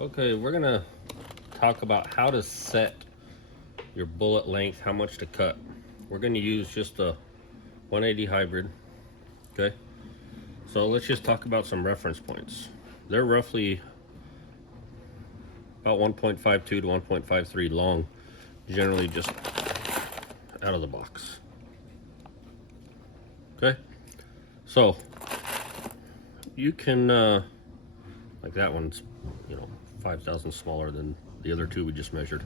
Okay, we're gonna talk about how to set your bullet length, how much to cut. We're gonna use just a 180 hybrid, okay? So let's just talk about some reference points. They're roughly about 1.52 to 1.53 long, generally just out of the box. Okay, so you can, like that one's, 5,000 smaller than the other two we just measured.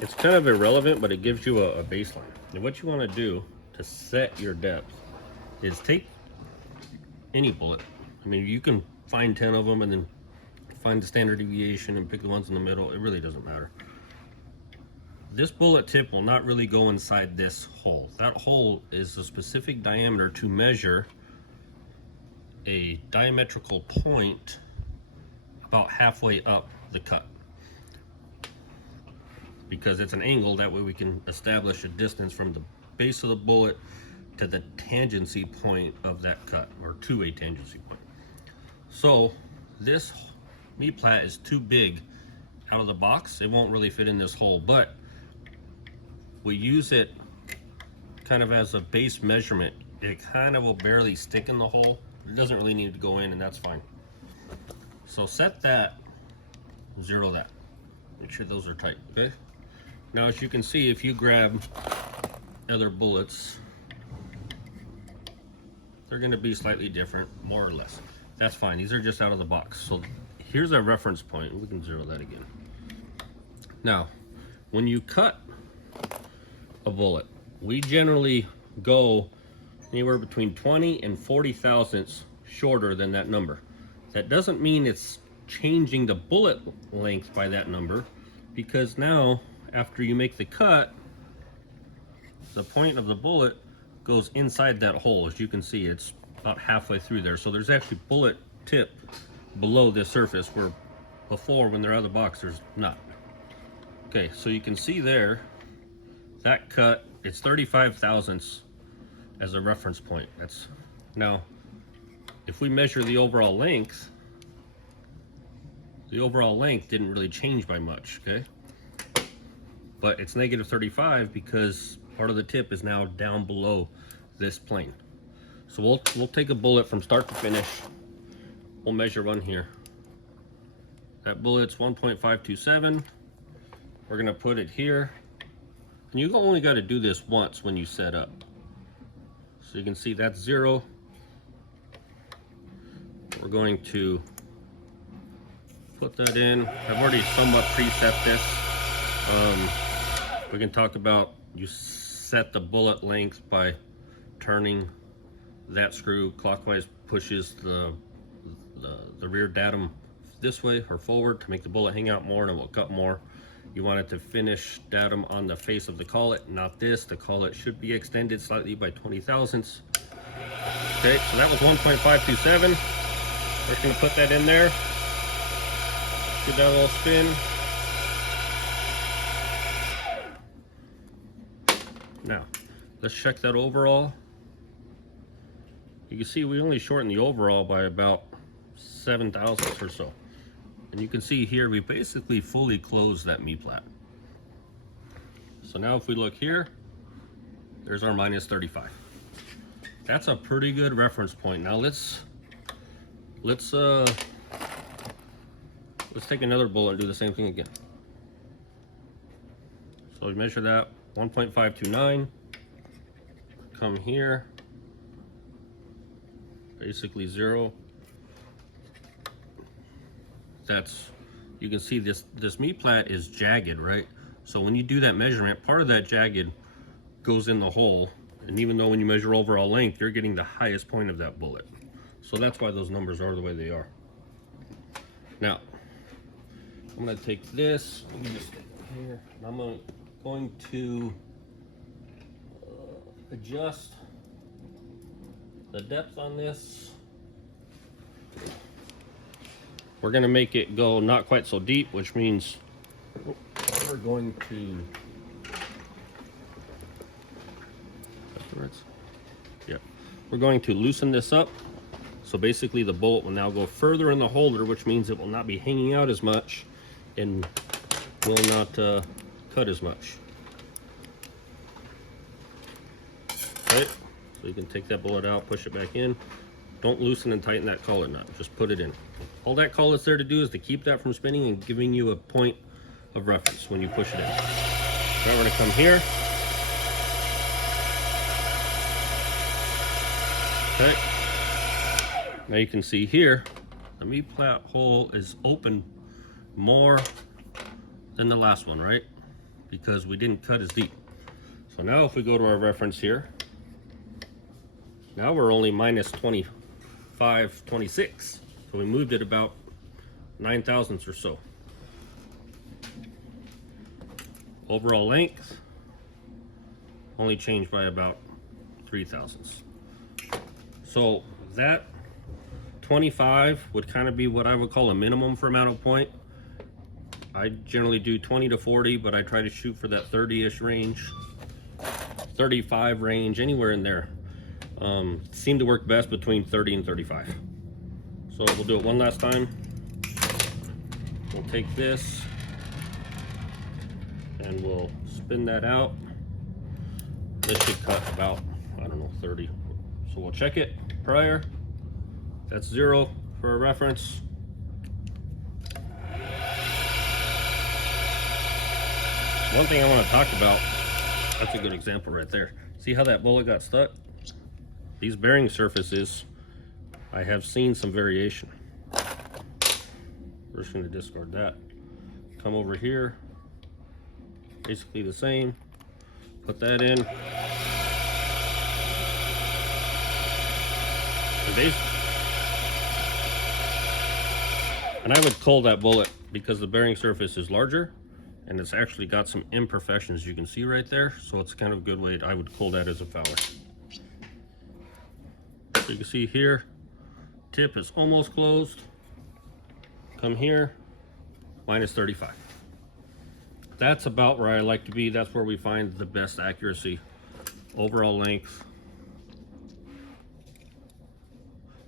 It's kind of irrelevant, but it gives you a baseline. And what you want to do to set your depth is take any bullet. I mean, you can find 10 of them and then find the standard deviation and pick the ones in the middle. It really doesn't matter. This bullet tip will not really go inside this hole. That hole is a specific diameter to measure a diametrical point about halfway up the cut, because it's an angle. That way we can establish a distance from the base of the bullet to the tangency point of that cut, or to a tangency point. So this meat plat is too big out of the box. It won't really fit in this hole, but we use it kind of as a base measurement. It kind of will barely stick in the hole. It doesn't really need to go in, and that's fine. So set that, zero that. Make sure those are tight, okay? Now, as you can see, if you grab other bullets, they're gonna be slightly different, more or less. That's fine, these are just out of the box. So here's a reference point. We can zero that again. Now, when you cut a bullet, we generally go anywhere between 20 and 40 thousandths shorter than that number. That doesn't mean it's changing the bullet length by that number, because now after you make the cut, the point of the bullet goes inside that hole. As you can see, it's about halfway through there. So there's actually bullet tip below this surface, where before, when they're out of the box, there's not. Okay, so you can see there, that cut, it's 35 thousandths as a reference point. That's now, if we measure the overall length didn't really change by much, okay? But it's negative 35 because part of the tip is now down below this plane. So we'll take a bullet from start to finish. We'll measure one here. That bullet's 1.527. We're gonna put it here. And you only gotta do this once when you set up. So you can see that's 0. We're going to put that in. I've already somewhat preset this. We can talk about, you set the bullet length by turning that screw clockwise, pushes the rear datum this way or forward to make the bullet hang out more, and it will cut more. You want it to finish datum on the face of the collet, not this. The collet should be extended slightly by 20 thousandths. Okay, so that was 1.527. We're just gonna put that in there. Give that a little spin. Now, let's check that overall. You can see we only shortened the overall by about 7 thousandths or so. And you can see here, we basically fully closed that meat plat. So now if we look here, there's our minus 35. That's a pretty good reference point. Now let's take another bullet and do the same thing again. So we measure that, 1.529. Come here, basically 0. You can see this meat plat is jagged, right? So when you do that measurement, part of that jagged goes in the hole, and even though when you measure overall length, you're getting the highest point of that bullet. So that's why those numbers are the way they are. Now, I'm gonna take this, let me just stick it here, and I'm going to adjust the depth on this. We're gonna make it go not quite so deep, which means we're going to, we're going to loosen this up So basically the bullet will now go further in the holder, which means it will not be hanging out as much and will not cut as much. Right? So you can take that bullet out, push it back in. Don't loosen and tighten that collet nut, just put it in. All that collet's there to do is to keep that from spinning and giving you a point of reference when you push it in. Now we're gonna come here. Okay. Now you can see here, the MTAP hole is open more than the last one, right? Because we didn't cut as deep. So now if we go to our reference here, now we're only minus 25, 26. So we moved it about 9 thousandths or so. Overall length only changed by about 3 thousandths. So that 25 would kind of be what I would call a minimum for amount of point. I generally do 20 to 40, but I try to shoot for that 30-ish range, 35 range, anywhere in there. Seem to work best between 30 and 35. So we'll do it one last time. We'll take this and we'll spin that out. This should cut about, I don't know, 30. So we'll check it prior. That's 0 for a reference. One thing I want to talk about, that's a good example right there. See how that bullet got stuck? These bearing surfaces, I have seen some variation. We're just going to discard that. Come over here, basically the same. Put that in. And I would cull that bullet because the bearing surface is larger and it's actually got some imperfections you can see right there. So it's kind of a good way, I would cull that as a fouler. So you can see here, tip is almost closed. Come here, minus 35. That's about where I like to be. That's where we find the best accuracy. Overall length.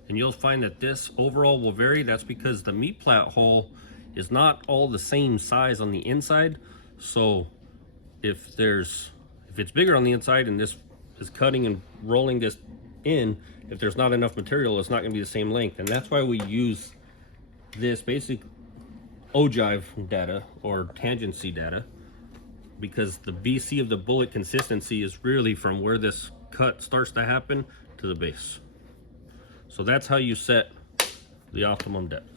And you'll find that this overall will vary. That's because the MTAP hole is not all the same size on the inside. So if it's bigger on the inside and this is cutting and rolling this in, if there's not enough material, it's not going to be the same length. And that's why we use this basic ogive data or tangency data, because the BC of the bullet consistency is really from where this cut starts to happen to the base. So that's how you set the optimum depth.